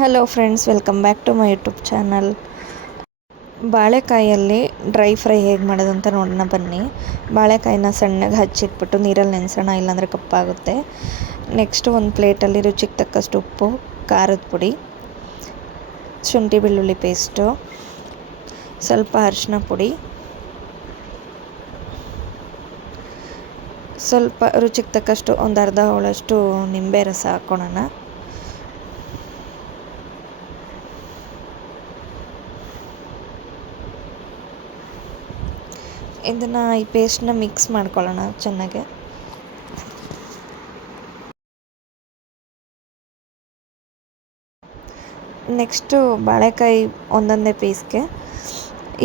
Hello friends, welcome back to my YouTube channel. ಬಾಳೆಕಾಯಲ್ಲಿ dry fry ಹೇಗೆ ಮಾಡೋದು ಅಂತ ನೋಡೋಣ ಬನ್ನಿ. ಬಾಳೆಕಾಯಿನ ಸಣ್ಣಗೆ ಹಚ್ಚಿಟ್ಬಿಟ್ಟು ನೀರಲ್ಲಿ ನೆನೆಸೋಣ, ಇಲ್ಲಾಂದರೆ ಕಪ್ಪಾಗುತ್ತೆ. ನೆಕ್ಸ್ಟು ಒಂದು ಪ್ಲೇಟಲ್ಲಿ ರುಚಿಗೆ ತಕ್ಕಷ್ಟು ಉಪ್ಪು, ಖಾರದ ಪುಡಿ, ಶುಂಠಿ ಬೆಳ್ಳುಳ್ಳಿ ಪೇಸ್ಟು, ಸ್ವಲ್ಪ ಅರಿಶಿನ ಪುಡಿ, ಸ್ವಲ್ಪ ರುಚಿಗೆ ತಕ್ಕಷ್ಟು ಒಂದು ಅರ್ಧ ಹೋಳಷ್ಟು ನಿಂಬೆ ರಸ ಹಾಕ್ಕೊಳ್ಳೋಣ. ಇದನ್ನು ಈ ಪೇಸ್ಟನ್ನ ಮಿಕ್ಸ್ ಮಾಡ್ಕೊಳ್ಳೋಣ ಚೆನ್ನಾಗೆ. ನೆಕ್ಸ್ಟು ಬಾಳೆಕಾಯಿ ಒಂದೊಂದೇ ಪೀಸ್ಗೆ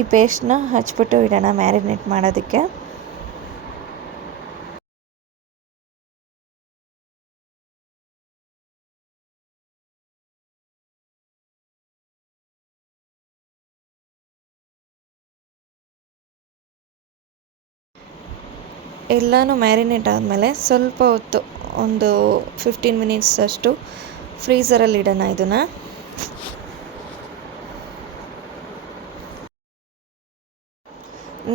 ಈ ಪೇಸ್ಟನ್ನ ಹಚ್ಬಿಟ್ಟು ಇಡೋಣ ಮ್ಯಾರಿನೇಟ್ ಮಾಡೋದಕ್ಕೆ. ಎಲ್ಲನೂ ಮ್ಯಾರಿನೇಟ್ ಆದಮೇಲೆ ಸ್ವಲ್ಪ ಹೊತ್ತು, ಒಂದು 15 ಮಿನಿಟ್ಸ್ ಅಷ್ಟು ಫ್ರೀಝರಲ್ಲಿ ಇಡೋಣ ಇದನ್ನು.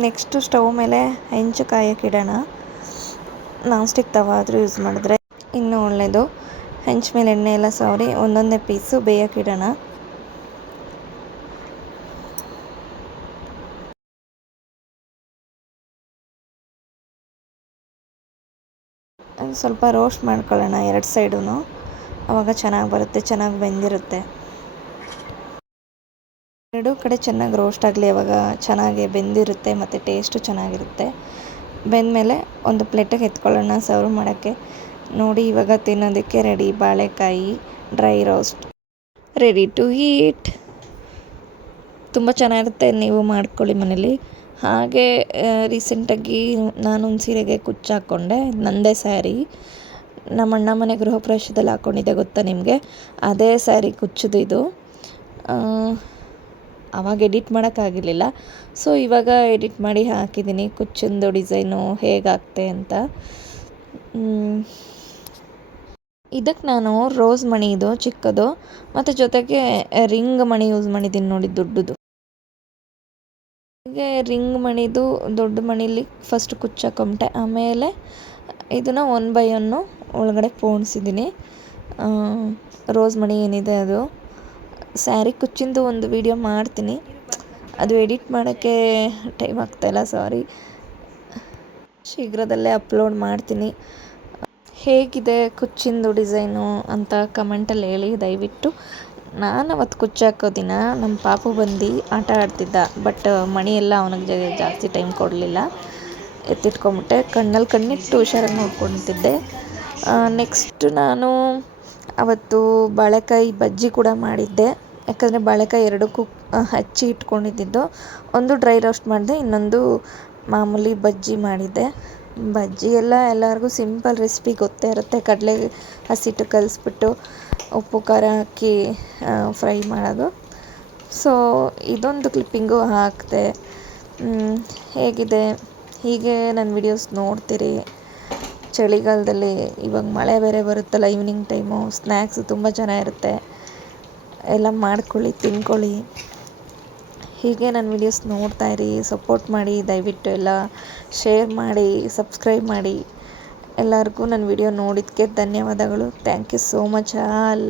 ನೆಕ್ಸ್ಟು ಸ್ಟವ್ ಮೇಲೆ ಹೆಂಚು ಕಾಯೋಕೆ ಇಡೋಣ. ನಾನ್ ಸ್ಟಿಕ್ ತವ ಆದರೂ ಯೂಸ್ ಮಾಡಿದ್ರೆ ಇನ್ನೂ ಒಳ್ಳೆಯದು. ಹೆಂಚು ಮೇಲೆ ಎಣ್ಣೆ ಎಲ್ಲ ಸವರಿ ಒಂದೊಂದೇ ಪೀಸು ಬೇಯೋಕೆ ಇಡೋಣ. ಸ್ವಲ್ಪ ರೋಸ್ಟ್ ಮಾಡ್ಕೊಳ್ಳೋಣ ಎರಡು ಸೈಡೂ, ಆವಾಗ ಚೆನ್ನಾಗಿ ಬರುತ್ತೆ, ಚೆನ್ನಾಗಿ ಬೆಂದಿರುತ್ತೆ. ಎರಡೂ ಕಡೆ ಚೆನ್ನಾಗಿ ರೋಸ್ಟ್ ಆಗಲಿ, ಆವಾಗ ಚೆನ್ನಾಗಿ ಬೆಂದಿರುತ್ತೆ ಮತ್ತು ಟೇಸ್ಟು ಚೆನ್ನಾಗಿರುತ್ತೆ. ಬೆಂದಮೇಲೆ ಒಂದು ಪ್ಲೇಟಿಗೆ ಎತ್ಕೊಳ್ಳೋಣ ಸರ್ವ್ ಮಾಡೋಕ್ಕೆ. ನೋಡಿ, ಇವಾಗ ತಿನ್ನೋದಕ್ಕೆ ರೆಡಿ. ಬಾಳೆಕಾಯಿ dry roast ready to eat. ತುಂಬ ಚೆನ್ನಾಗಿರುತ್ತೆ, ನೀವು ಮಾಡ್ಕೊಳ್ಳಿ ಮನೇಲಿ. ಹಾಗೆ ರೀಸೆಂಟಾಗಿ ನಾನೊಂದು ಸೀರೆಗೆ ಕುಚ್ಚು ಹಾಕ್ಕೊಂಡೆ. ನನ್ನದೇ ಸ್ಯಾರಿ, ನಮ್ಮ ಅಣ್ಣ ಮನೆ ಗೃಹ ಪ್ರವೇಶದಲ್ಲಿ ಹಾಕ್ಕೊಂಡಿದ್ದೆ, ಗೊತ್ತಾ ನಿಮಗೆ? ಅದೇ ಸ್ಯಾರಿ ಕುಚ್ಚದು ಇದು. ಆವಾಗ ಎಡಿಟ್ ಮಾಡೋಕ್ಕಾಗಿರಲಿಲ್ಲ, ಸೊ ಇವಾಗ ಎಡಿಟ್ ಮಾಡಿ ಹಾಕಿದ್ದೀನಿ ಕುಚ್ಚಂದು ಡಿಸೈನು ಹೇಗಾಗ್ತೆ ಅಂತ. ಇದಕ್ಕೆ ನಾನು ರೋಸ್ ಮಣಿ, ಇದು ಚಿಕ್ಕದು, ಮತ್ತು ಜೊತೆಗೆ ರಿಂಗ್ ಮಣಿ ಯೂಸ್ ಮಾಡಿದ್ದೀನಿ ನೋಡಿ, ದೊಡ್ಡದು. ಹೀಗೆ ರಿಂಗ್ ಮಣಿದು ದೊಡ್ಡ ಮಣೀಲಿ ಫಸ್ಟ್ ಕುಚ್ಚು ಹಾಕೊಂಬಿಟ್ಟೆ, ಆಮೇಲೆ ಇದನ್ನು 1 by 1 ಒಳಗಡೆ ಪೋಣಿಸಿದ್ದೀನಿ. ರೋಸ್ ಮಣಿ ಏನಿದೆ ಅದು. ಸ್ಯಾರಿ ಕುಚ್ಚಿಂದು ಒಂದು ವಿಡಿಯೋ ಮಾಡ್ತೀನಿ, ಅದು ಎಡಿಟ್ ಮಾಡೋಕ್ಕೆ ಟೈಮ್ ಆಗ್ತಾಯಿಲ್ಲ, ಸಾರಿ. ಶೀಘ್ರದಲ್ಲೇ ಅಪ್ಲೋಡ್ ಮಾಡ್ತೀನಿ. ಹೇಗಿದೆ ಕುಚ್ಚಿಂದು ಡಿಸೈನು ಅಂತ ಕಮೆಂಟಲ್ಲಿ ಹೇಳಿ ದಯವಿಟ್ಟು. ನಾನು ಅವತ್ತು ಕುಚ್ಚು ಹಾಕೋ ದಿನ ನಮ್ಮ ಪಾಪು ಬಂದು ಆಟ ಆಡ್ತಿದ್ದ, ಬಟ್ ಮಣಿ ಎಲ್ಲ ಅವನಿಗೆ ಜಾಸ್ತಿ ಟೈಮ್ ಕೊಡಲಿಲ್ಲ, ಎತ್ತಿಟ್ಕೊಂಬಿಟ್ಟೆ. ಕಣ್ಣಲ್ಲಿ ಕಣ್ಣಿಟ್ಟು ಹುಷಾರಾಗಿ ನೋಡ್ಕೊತಿದ್ದೆ. ನೆಕ್ಸ್ಟ್ ನಾನು ಅವತ್ತು ಬಾಳೆಕಾಯಿ ಬಜ್ಜಿ ಕೂಡ ಮಾಡಿದ್ದೆ. ಯಾಕಂದರೆ ಬಾಳೆಕಾಯಿ ಎರಡಕ್ಕೂ ಹಚ್ಚಿ ಇಟ್ಕೊಂಡಿದ್ದು, ಒಂದು ಡ್ರೈ ರೋಸ್ಟ್ ಮಾಡಿದೆ, ಇನ್ನೊಂದು ಮಾಮೂಲಿ ಬಜ್ಜಿ ಮಾಡಿದ್ದೆ. ಬಜ್ಜಿ ಎಲ್ಲರಿಗೂ ಸಿಂಪಲ್ ರೆಸಿಪಿ ಗೊತ್ತೇ ಇರುತ್ತೆ. ಕಡಲೆ ಹಸಿಟ್ಟು ಕಲಿಸ್ಬಿಟ್ಟು ಉಪ್ಪು ಖಾರ ಹಾಕಿ ಫ್ರೈ ಮಾಡೋದು. ಸೊ ಇದೊಂದು ಕ್ಲಿಪ್ಪಿಂಗು ಹಾಕಿದೆ. ಹೇಗಿದೆ, ಹೀಗೆ ನನ್ನ ವಿಡಿಯೋಸ್ ನೋಡ್ತೀರಿ. ಚಳಿಗಾಲದಲ್ಲಿ ಇವಾಗ ಮಳೆ ಬೇರೆ ಬರುತ್ತಲ್ಲ, ಈವ್ನಿಂಗ್ ಟೈಮು ಸ್ನ್ಯಾಕ್ಸು ತುಂಬ ಚೆನ್ನಾಗಿರುತ್ತೆ. ಎಲ್ಲ ಮಾಡ್ಕೊಳ್ಳಿ, ತಿನ್ಕೊಳ್ಳಿ. ಹೀಗೆ ನನ್ನ ವಿಡಿಯೋಸ್ ನೋಡ್ತಾಯಿರಿ, ಸಪೋರ್ಟ್ ಮಾಡಿ ದಯವಿಟ್ಟು. ಎಲ್ಲ ಶೇರ್ ಮಾಡಿ, ಸಬ್ಸ್ಕ್ರೈಬ್ ಮಾಡಿ. ಎಲ್ಲರಿಗೂ ನನ್ನ ವಿಡಿಯೋ ನೋಡಿದ್ದಕ್ಕೆ ಧನ್ಯವಾದಗಳು. Thank you so much all.